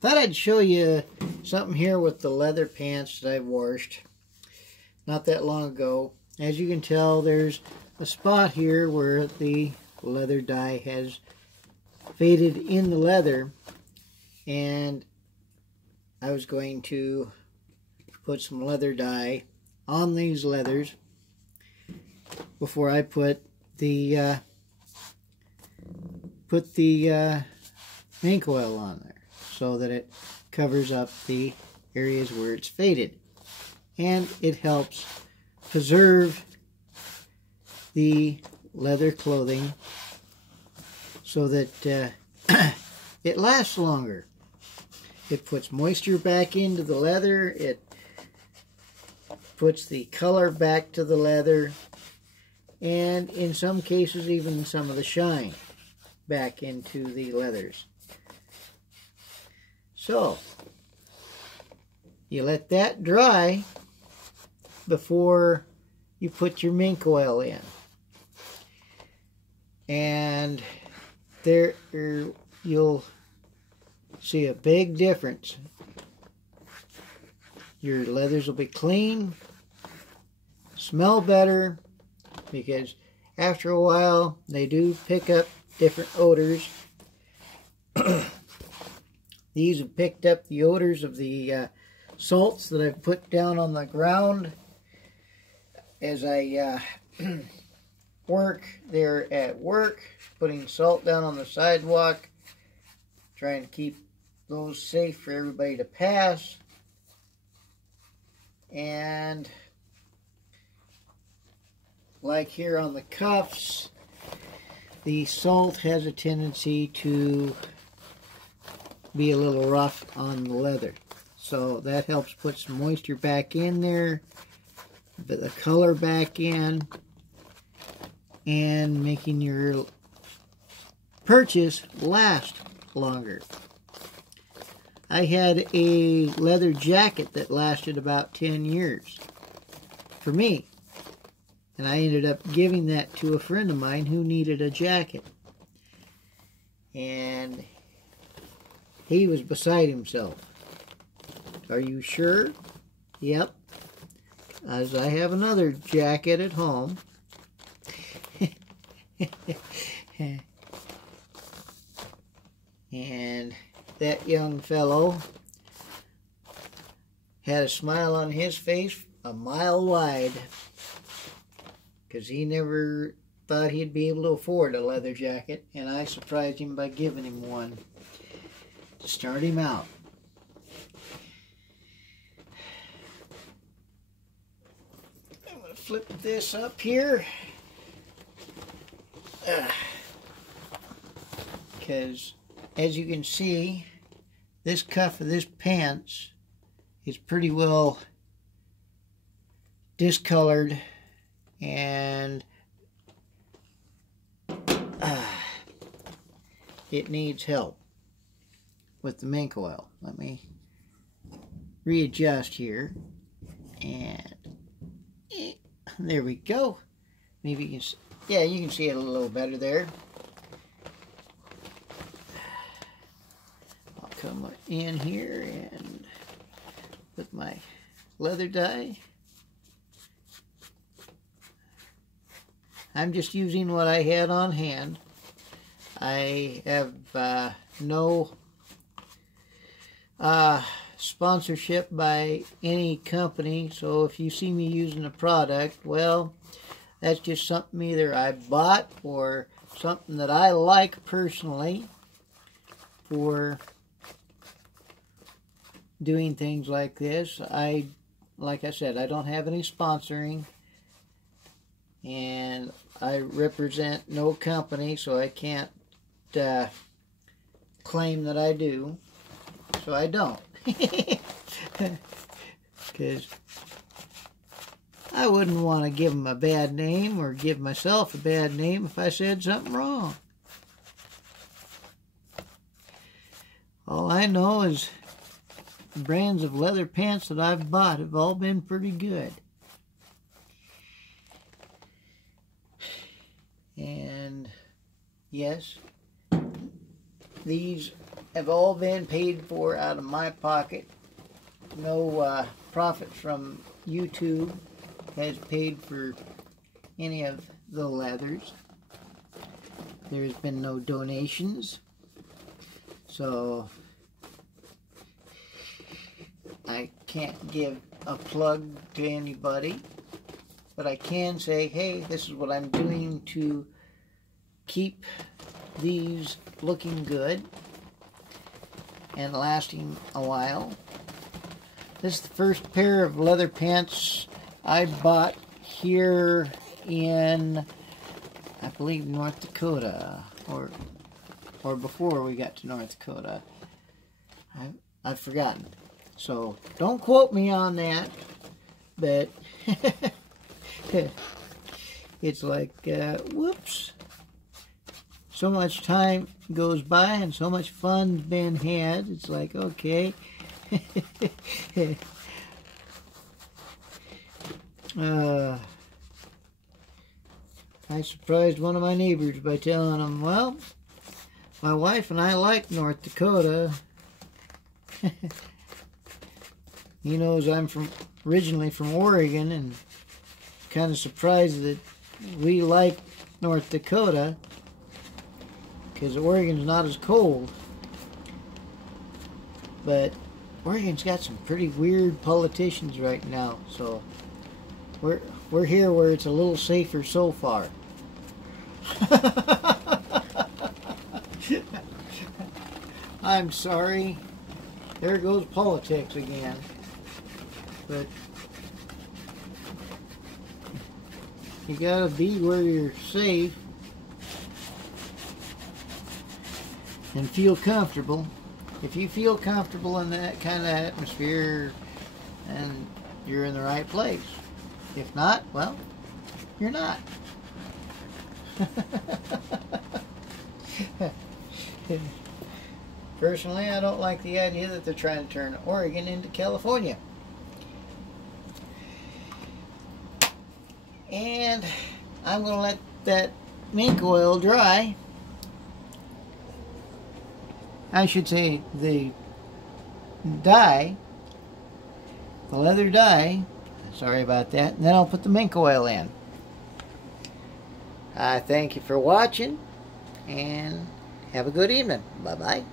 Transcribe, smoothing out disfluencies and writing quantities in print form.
Thought I'd show you something here with the leather pants that I've washed not that long ago. As you can tell, there's a spot here where the leather dye has faded in the leather, and I was going to put some leather dye on these leathers before I put the mink oil on there, so that it covers up the areas where it's faded, and it helps preserve the leather clothing so that it lasts longer. It puts moisture back into the leather, it puts the color back to the leather, and in some cases even some of the shine back into the leathers. So you let that dry before you put your mink oil in, and there you'll see a big difference. Your leathers will be clean, smell better, because after a while they do pick up different odors. These have picked up the odors of the salts that I've put down on the ground as I work there at work, putting salt down on the sidewalk, trying to keep those safe for everybody to pass. And like here on the cuffs, the salt has a tendency to be a little rough on the leather, so that helps put some moisture back in there, the color back in, and making your purchase last longer. I had a leather jacket that lasted about 10 years for me, and I ended up giving that to a friend of mine who needed a jacket, and he was beside himself. Are you sure? Yep, as I have another jacket at home. And that young fellow had a smile on his face a mile wide, because he never thought he'd be able to afford a leather jacket, and I surprised him by giving him one to start him out. I'm going to flip this up here, because as you can see, this cuff of this pants is pretty well discolored, and it needs help with the mink oil. Let me readjust here, and there we go. Maybe you can see, yeah, you can see it a little better there. I'll come in here and put my leather dye. I'm just using what I had on hand. I have no sponsorship by any company, so if you see me using a product, well, that's just something either I bought or something that I like personally for doing things like this. Like I said, I don't have any sponsoring, and I represent no company, so I can't claim that I do. So I don't. Because I wouldn't want to give them a bad name or give myself a bad name if I said something wrong. All I know is the brands of leather pants that I've bought have all been pretty good. And yes, these have all been paid for out of my pocket. No profit from YouTube has paid for any of the leathers. There's been no donations, so I can't give a plug to anybody, but I can say, hey, this is what I'm doing to keep these looking good and lasting a while. This is the first pair of leather pants I bought here in, I believe, North Dakota, or before we got to North Dakota. I've forgotten. So don't quote me on that, but it's like, whoops. So much time goes by and so much fun's been had. It's like, okay. I surprised one of my neighbors by telling him, well, my wife and I like North Dakota. He knows I'm originally from Oregon, and kind of surprised that we like North Dakota because Oregon's not as cold. But Oregon's got some pretty weird politicians right now, so we're here where it's a little safer so far. I'm sorry. There goes politics again. But you gotta be where you're safe and feel comfortable. If you feel comfortable in that kind of atmosphere, then you're in the right place. If not, well, you're not. Personally, I don't like the idea that they're trying to turn Oregon into California. And I'm going to let that mink oil dry. I should say the dye, the leather dye. Sorry about that. And then I'll put the mink oil in. Thank you for watching, and have a good evening. Bye-bye.